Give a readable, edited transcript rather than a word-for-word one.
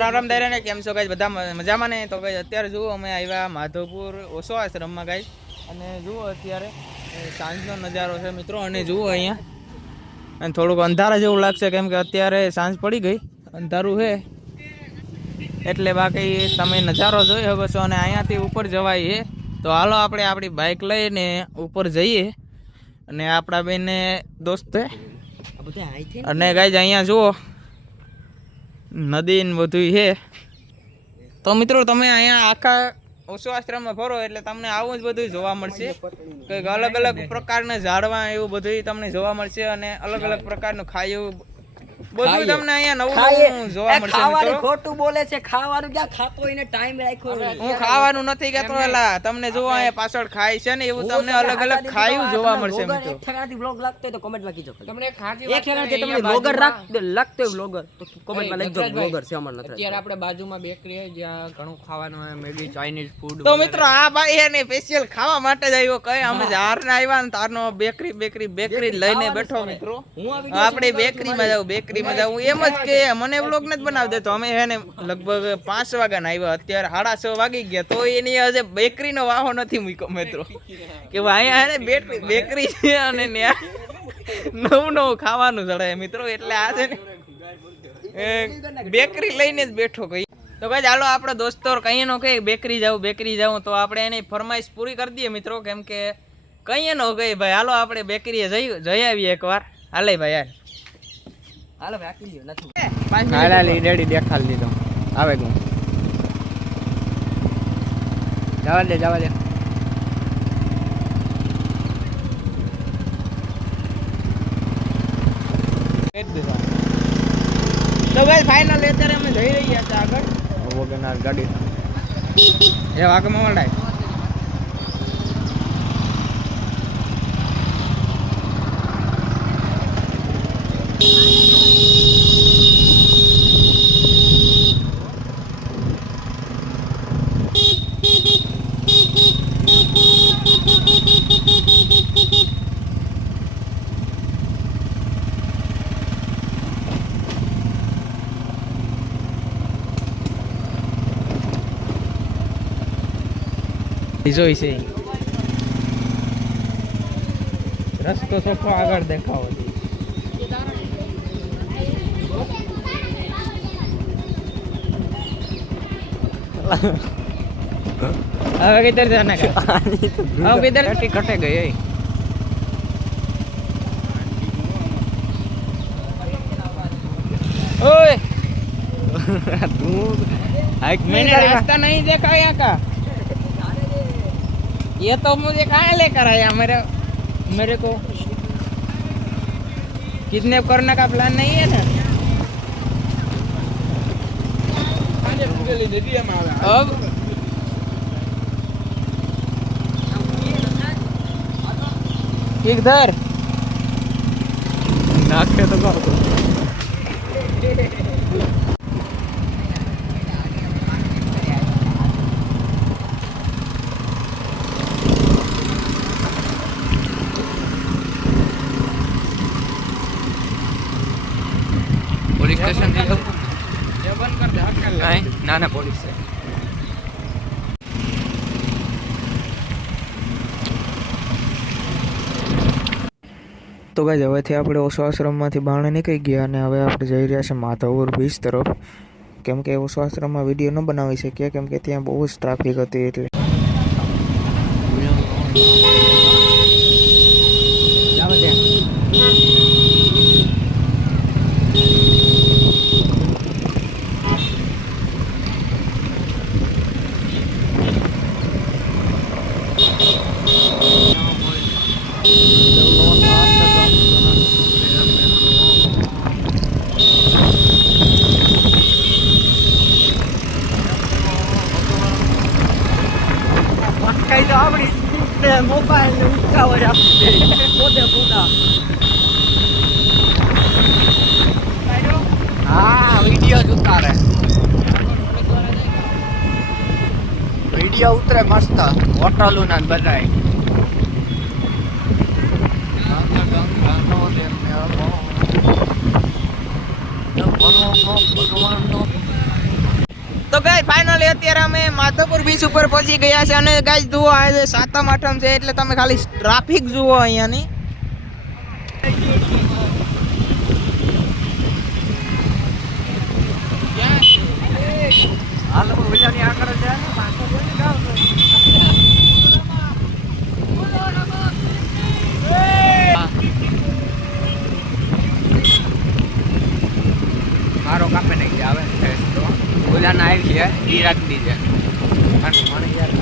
રામ રામ દાયરા ને કેમ છો ગાઈસ બધા મજામાં ને? તો ગાઈસ અત્યારે જુઓ અમે આવ્યા માધવપુર ઓશો આશ્રમમાં ગાઈસ, અને જુઓ અત્યારે સાંજનો નજારો છે મિત્રો. અને જુઓ અહીંયા અને થોડુંક અંધારા જેવું લાગશે કેમ કે અત્યારે સાંજ પડી ગઈ, અંધારું છે એટલે. બાકી તમે નજારો જોઈ શકો છો. અને અહીંયાથી ઉપર જવાય છે, તો હાલો આપણે આપણી બાઇક લઈને ઉપર જઈએ. અને આપણા બેને દોસ્ત અને ગાઈસ અહીંયા જુઓ નદી ને બધું છે. તો મિત્રો તમે અહીંયા આખા ઓશો આશ્રમમાં ફરો એટલે તમને આવું જ બધું જોવા મળશે. કંઈક અલગ અલગ પ્રકારના ઝાડવા એવું બધું તમને જોવા મળશે, અને અલગ અલગ પ્રકારનું ખાયું બધું તમને અહીંયા નવું નવું જોવા મળશે. ખાવાનું ખોટું બોલે છે, ખાવાનું ક્યાં ખાતો એને ટાઈમ રાખ્યો. હું ખાવાનું નથી કહેતો, એલા તમને જોવો અહીંયા પાછળ ખાય છે ને એવું તમને અલગ અલગ ખાયું જોવા મળશે મિત્રો. એક ઠેકાણાથી બ્લોગ લાગતો હોય તો કમેન્ટમાં કીજો. તમને એક ઠેકાણાથી તમને બ્લોગર લાગતો હોય બ્લોગર તો કમેન્ટમાં લખજો બ્લોગર છે અમાર નથી. અત્યારે આપણે બાજુમાં બેકરી છે જ્યાં ઘણું ખાવાનું હોય, મેગી ચાઇનીઝ ફૂડ. તો મિત્રો આ ભાઈ એને સ્પેશિયલ ખાવા માટે જ આવ્યો. કઈ અમે ઝારને આવ્યા ને તારનો બેકરી લઈને બેઠો મિત્રો. આપણે બેકરીમાં જાવ જાઉં એમ જ કે મને વ્લોગ નથી બનાવી દેતો. અમે એને લગભગ 5 વાગ્યાના આવ્યા, અત્યારે 6:30 વાગી ગયા તો એની હજે બેકરીનો વાહો નથી મૂક્યો મિત્રો. કે અહીંયા એને બેકરી છે અને નવું ખાવાનું ચડાય મિત્રો. એટલે આ છે ને બેકરી લઈને જ બેઠો કઈ. તો કઈ ચાલો આપણે દોસ્તો કઈ નો કઈ બેકરી જાઉં તો આપણે એની ફરમાઈશ પૂરી કરી દઈએ મિત્રો. કેમ કે કઈ નો કઈ ભાઈ હાલો આપણે બેકરીએ જઈ આવીએ એકવાર. હાલે ભાઈ યાર હાલો રાખી લ્યો નથી. હાલા લી રેડી દેખાડી દીધો. આવે હું જવા દે તો ભાઈ ફાઇનલ અત્યારે અમે જઈ રહ્યા છીએ આગળ વગરના ગાડી એ વાગમાં વળાય. જોઈ છે રસ્તો ચોખ્ખો આગળ દેખાવો. હવે કિધર જાના का अब किधर कटे गए. ओए मैंने रास्ता नहीं देखा यहाँ का. ये तो मुझे कहाँ लेकर आया. मेरे को किडनैप करने का प्लान नहीं है ना. अब किधर नाके तो पुलिस स्टेशन ये बंद कर दे. ना पुलिस है. તો ગાઈસ હવેથી આપણે ઓશો આશ્રમમાંથી બહાર નીકળી ગયા અને હવે આપણે જઈ રહ્યા છીએ માધવપુર બીચ તરફ. કેમ કે ઓશો આશ્રમમાં વિડીયો ન બનાવી શક્યા કેમ કે ત્યાં બહુ જ ટ્રાફિક હતી એટલે. મોબાઈલ ઉઠાવર પોતા હા વિડીયો જ ઉતારે. વિડીયો ઉતરે મસ્ત હોટલો ના બધાય. ભગવાનનો તો ગાઈસ ફાઇનલી અત્યારે અમે માધવપુર બીચ ઉપર પહોંચી ગયા છે અને ગાઈસ જુઓ આજે સાતમ આઠમ છે એટલે તમે ખાલી ટ્રાફિક જુઓ અહીંયાની. મારો કાપે નહીં આવે તો ઓલા ના આવી છે ઈ રાખી દીધે મને યાર